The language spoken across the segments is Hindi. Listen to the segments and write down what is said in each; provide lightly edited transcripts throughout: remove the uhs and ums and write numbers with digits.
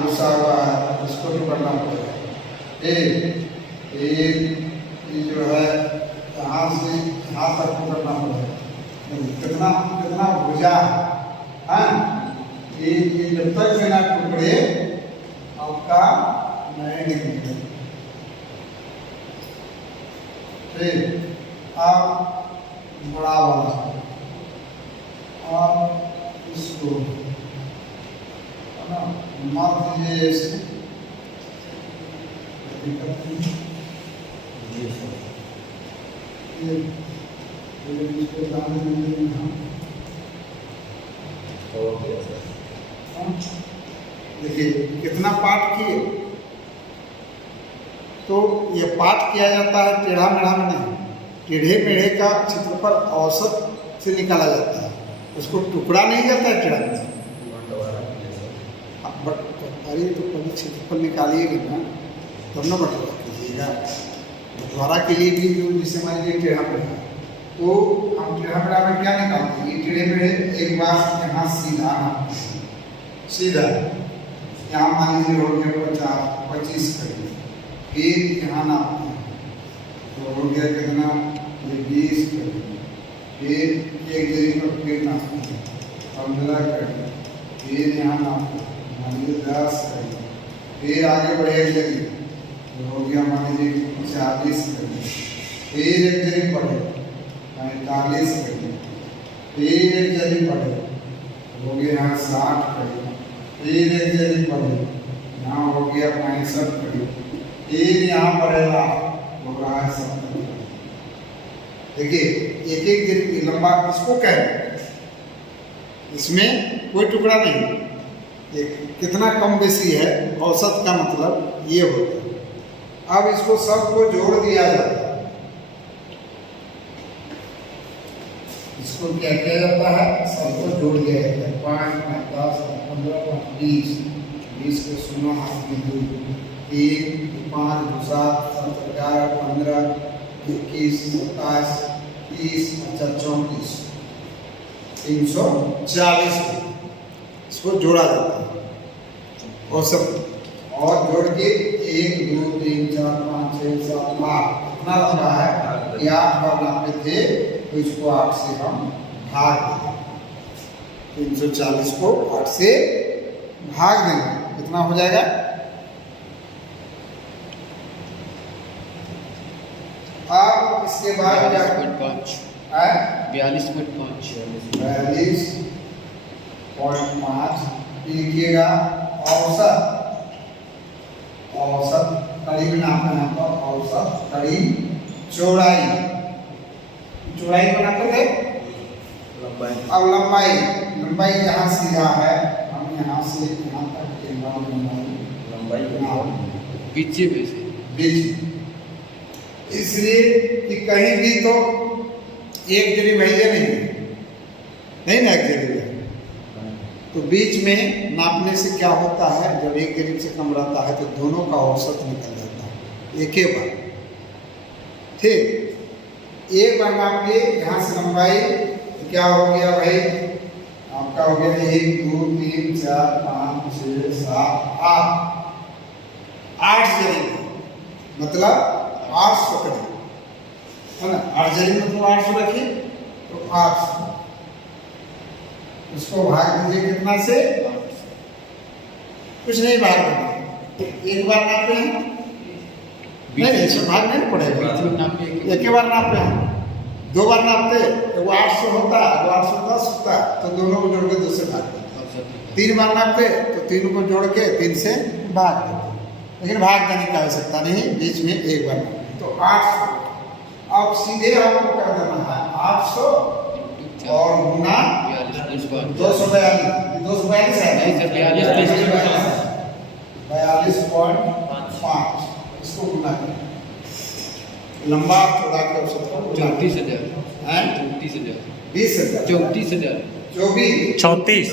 घुसा हुआ है, इसको भी करना पड़ेगा। ये जो है यहाँ से यहाँ तक करना पड़ेगा। कितना कितना भुजा है, ये जब तक से ना टुकड़े आपका नहीं निकलेगा। ठीक, अब बड़ा वाला और इसको माप दीजिए ऐसे, इसको दाने देंगे हम। देखिए कितना पाठ किए, तो ये पाठ किया जाता है टेढ़ा मेढ़ा में नहीं, टेढ़े मेढ़े का क्षेत्रफल औसत से निकाला जाता है, उसको टुकड़ा नहीं जाता है टेढ़ा मेढ़ा। अरे तो पहले क्षेत्रफल निकालिएगा ना, तब ना बंटवारा कीजिएगा। बंटवारा के लिए भी जो जिसे मान लीजिए टेढ़ा मेढ़ा, तो हम टेढ़ा मेढ़ा में क्या निकालते हैं, ये टेढ़े मेढ़े एक बार यहाँ सीधा सीधा यहाँ मान लीजिए हो गया 25 करीब, फिर यहाँ नापते हैं तो हो गया कितना, ये 20 करीब, फिर एक जगह पर फिर नापते हैं 15 करीब, फिर यहाँ नापते हैं मान लीजिए 10 करीब, फिर आगे बढ़े एक जगह तो हो गया मान लीजिए 40 करीब, फिर एक जगह बढ़े 45 करीब, फिर एक जगह बढ़े हो गया यहाँ 60 करीब, फिर एक जगह बढ़े यहाँ हो गया 65 करीब, फिर यहाँ बढ़ेगा हो रहा है 70 करीब। देखिए एक एक जगह की लंबा इसको कहें, इसमें कोई टुकड़ा नहीं, एक कितना कम बेसी है औसत का मतलब ये होता है। अब इसको सबको जोड़ दिया जाता है, इसको क्या किया जाता है, सबको जोड़ दिया जाता है। 5, 10, 15, 20, 20 के 0 हाथ में 2, 3, 5, 7, 11, 15, 21, 27, 30, 34, 340 इसको जोड़ा जाता है और सब और जोड़ के 1, 2, 3, 4, 5, 6, 7, 8 इतना लंबा है कि 8 बार नापे थे, तो इसको 8 से हम भाग देंगे, 340 को 8 से भाग देंगे, कितना हो जाएगा, अब इसके बाद 42.5 लिखिएगा। औसत औसत करीब नापना है तो औसत करीब चौड़ाई, चौड़ाई को नापते थे लंबाई। अब लंबाई, लंबाई यहाँ सीधा है, हम यहाँ से यहाँ तक के लंबाई बीच बीच, इसलिए कि कहीं भी तो एक जगह भैया नहीं ना, एक जगह तो बीच में नापने से क्या होता है, जब एक जगह से कम रहता है तो दोनों का औसत निकल जाता है एक ही बार। ठीक, एक बार नाप लिए यहाँ से लंबाई क्या हो गया भाई, आपका हो गया 1, 2, 3, 4, 5, 6, 7, 8 जगह, मतलब 800 करीब है ना, 8 जगह मतलब 800 रखिए तो 800, उसको भाग दीजिए कितना से, कुछ नहीं भाग देंगे, एक बार नापे हैं नहीं भाग नहीं पड़ेगा, एक ही बार नापे हैं, 2 बार नापते वो 800 होता है, वो 810 होता है, तो दोनों को जोड़ के 2 से भाग देते, 3 बार नापते तो 3 को जोड़ के 3 से भाग देते, लेकिन भाग देने की आवश्यकता नहीं, बीच में एक बार तो 800। अब सीधे आपको कर देना है 800 और गुना 242 है, 42.5 इसको गुना करें, लंबा चौड़ा के औसत 34,000 है, 34,000 20,000 34,000 34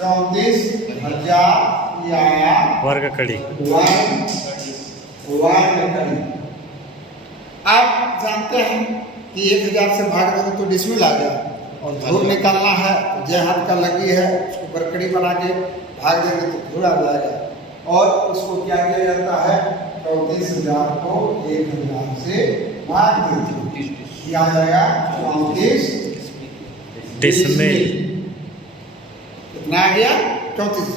34,000 वर्ग कड़ी। आप जानते हैं कि 1000 से भाग देंगे तो डिसमिल आ गया, और धूल निकालना है तो जय हाथ का लगी है उसको बरकड़ी बना के भाग देंगे तो धूल आ जाएगा। और उसको क्या किया जाता है, 34,000 को 1,000 से भाग दीजिए, किया जाएगा 34 डिसमिल। कितना आ गया 34।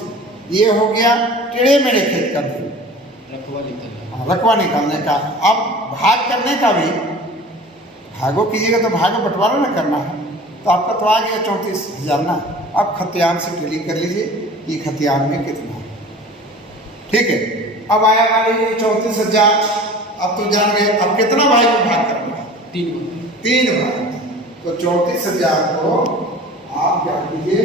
ये हो गया टेढ़े मेढ़े खेत का भी रकबा निकालने का। अब भाग करने का भी, भागो कीजिएगा तो भाग बंटवारा ना करना है, तो आपका तो आ गया 34,000 ना। अब खतियान से टैली कर लीजिए कि खतियान में कितना है, ठीक है। अब आया मान लीजिए 34,000, अब तो जान गए अब कितना भाई को भाग करना है, 3 भाग। तो 34,000 को आप क्या कीजिए,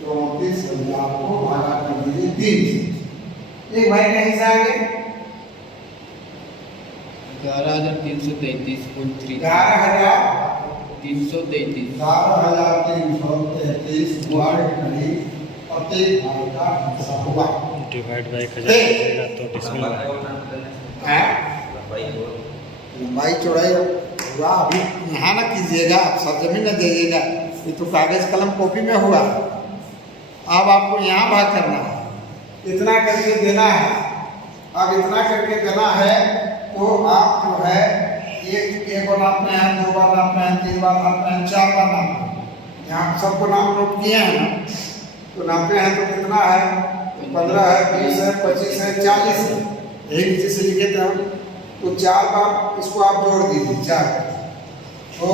34,000 को भागा कर दीजिए 3 से। एक भाई का हिस्सा आ गया 11,333.3 11,333 प्रत्येक भाई का हिस्सा होगा। डिवाइड बाई 1000 करेगा तो डिसमिल है लंबाई चौड़ाई हुआ। अभी यहाँ ना कीजिएगा, आप सब जमीन न जाइएगा, ये तो कागज कलम कॉपी में हुआ। अब आपको यहाँ भाग करना है, इतना करके देना है। अब इतना करके देना है तो आप जो है एक बार नापना है, 2 बार नापना है, 3 बार नापना है, 4 बार नापना है। यहाँ सबको नाम नोट किए हैं ना, तो नापे हैं तो कितना है, 15 है, 20 है, 25 है, 40 है, यही नीचे से लिखे थे हम। तो 4 बार इसको आप जोड़ दीजिए, 4 तो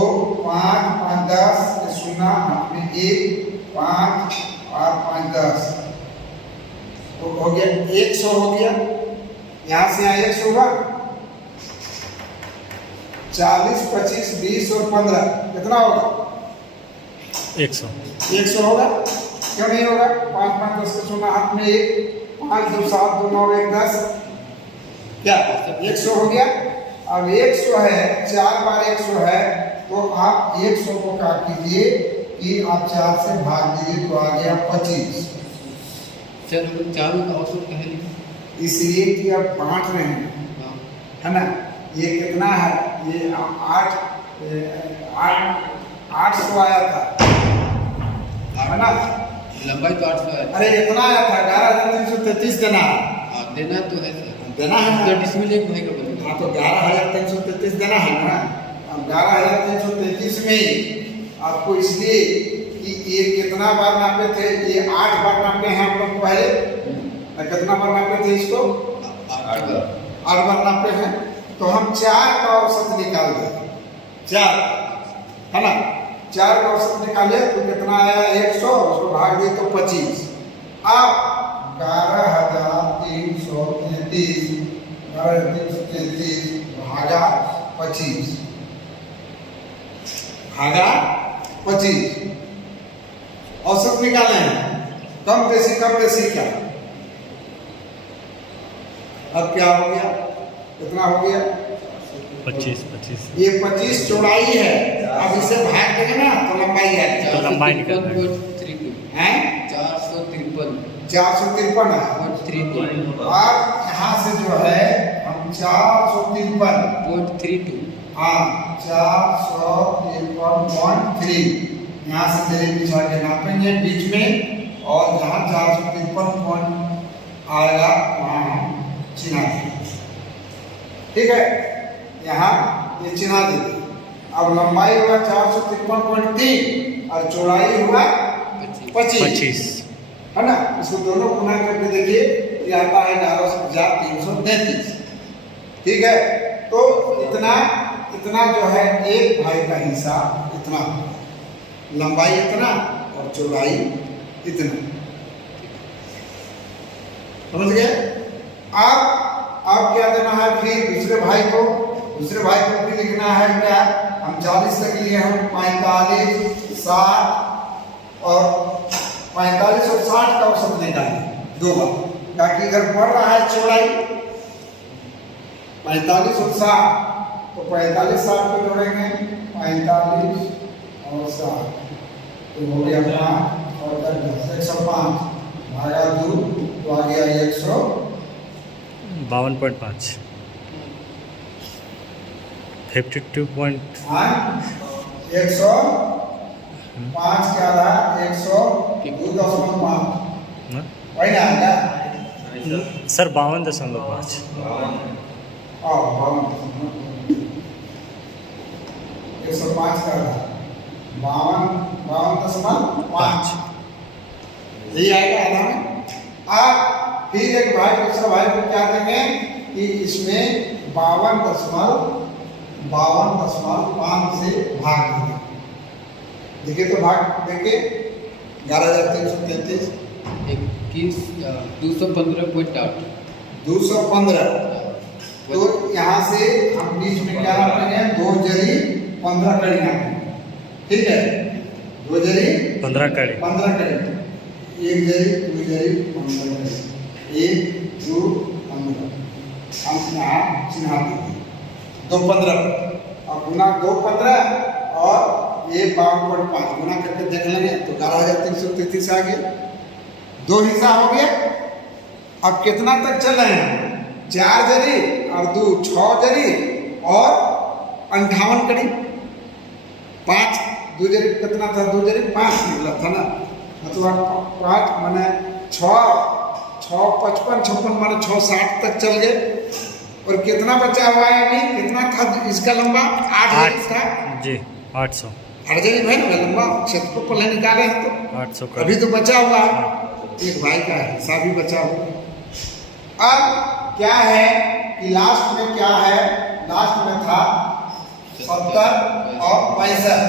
5 5 10 0 8 में 1 5 8 5 10 तो हो गया 100 हो गया। यहाँ से यहाँ 100 हुआ, 40 25 20 और 15 कितना होगा, 100 होगा। क्यों नहीं होगा, 5 5 10 0 हाथ में 1 5 2 7 2 9 1 10 क्या 100 हो गया। अब 100 है, 4 बार 100 है, तो आप 100 को काट कीजिए कि आप 4 से भाग दीजिए तो आ गया 25। चलो चारों का औसत कहे इसलिए कि आप बांट रहे हैं, है ना। ये कितना है, ये 800 आया था, है ना। लंबाई तो 800 है। अरे इतना आया था, 11,333 देना है, देना तो है सर, देना है तो ना। डिसमिल एक भाई का बनेगा। हाँ तो 11,333 देना है ना। अब 11,333 में आपको इसलिए कि ये कितना बार नापे थे, ये 8 बार नापे हैं हम लोग पहले, कितना बार नापे थे इसको, 8 बार नापे हैं। तो हम 4 का औसत निकाल दें, 4 है ना, 4 का औसत निकाले तो कितना आया 100, उसको भाग दिए तो 25। अब 11,333 भागा 25 औसत निकाले हैं, कम बेसी क्या। अब क्या हो गया, कितना हो गया 25 ये 25 चौड़ाई है। अब इसे भाग देंगे ना तो लंबाई आएगी, तो लंबाई निकालना है। 453 हैं 453.32 453 और यहाँ से जो है हम 453 हाँ 453.3 यहाँ से तेरे पिछड़ा के नापेंगे बीच में, और जहाँ 453 पॉइंट आएगा वहाँ हम चिन्हा देंगे, ठीक है। यहाँ ये चिन्हा देंगे। अब लंबाई हुआ 453.3 और चौड़ाई हुआ 25, है ना। इसको दोनों गुना करके देखिए, ये आता है 11,333, ठीक है। तो इतना जो है एक भाई का हिस्सा इतना, लंबाई इतना और चौड़ाई इतना, समझ गए। अब क्या देना है, फिर दूसरे भाई को भी लिखना है क्या, हम 40 तक लिए हैं, 45 60 और 45 और 60 का औसत निकालें 2 बार, ताकि इधर बढ़ रहा है चौड़ाई 45 और 60, तो 45 60 को जोड़ेंगे 45 और 60 तो हो गया 5 और 105 भागा 2 तो आ गया 52.5 52. 100 5 के आधा 102.5 हाँ? वही ना आएगा। सर 52.5 और 105 का आधा 52.5 यही आएगा आधा में। अब फिर एक भाई दूसरा भाई को क्या देंगे कि इसमें 52.5 से भाग देंगे। देखिए तो भाग देखिए 11,333 215.8 215। तो यहाँ से हम बीच में क्या रखेंगे 2 जरी 15 कड़ी नापेंगे। ठीक है 2 जरी 15 कड़ी 15 कड़ी 1 जरी 2 जरी 15 कड़ी 1 2 15 हम यहाँ चिन्हा देंगे 215 और गुना 215 और ये 52.5 गुना करके देख लेंगे तो 11,333 आ गया। 2 हिस्सा हो गया। अब कितना तक चल रहे हैं 4 जरी और 2 6 जरी और 58 कड़ी 5 2 जरी कितना था 2 जरी 5 निकला था ना मतलब 5 माने 6 55 56 माने 6 60 तक चल गए। और कितना बचा हुआ है अभी कितना था इसका लंबा 8 जरी था जी 800 8 जरी भाई ना लंबा क्षेत्र को पहले निकाले हैं तो 800 का अभी तो बचा हुआ है। एक भाई का हिस्सा भी बचा हुआ। अब क्या है कि लास्ट में क्या है लास्ट में था 70 और 65।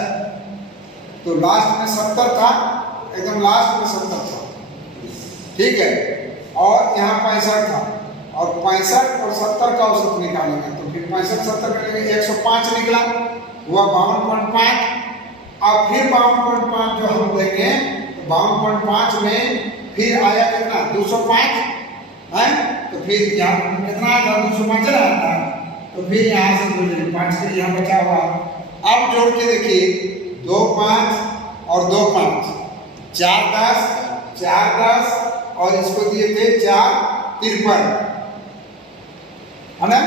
तो लास्ट में 70 था एकदम लास्ट में 70 था ठीक है और यहाँ 65 था और 65 और 70 का औसत निकालेंगे तो फिर 65 70 करेंगे 105 निकला हुआ 52.5। अब फिर 52.5 जो हम देंगे तो 52.5 में फिर आया कितना 205 है तो फिर यहाँ कितना आया 205 चला आता तो फिर यहाँ से 5 के यहाँ बचा हुआ। अब जोड़ के देखिए 2 5 और 2 5 4 10 4 10 और इसको दिए थे 4 53 है ना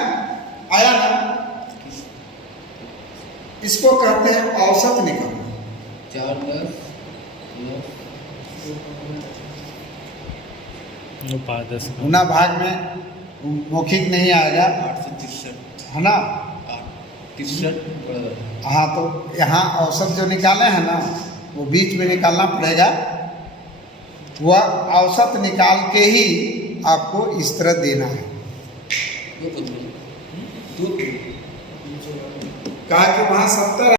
आया ना। इसको कहते हैं औसत निकालना। 4 10 5-10 गुना भाग में मौखिक नहीं आएगा 863 है ना। 63 हाँ तो यहाँ औसत जो निकाले हैं ना वो बीच में निकालना पड़ेगा। वह औसत निकाल के ही आपको इस तरह देना है। कहा कि वहाँ 70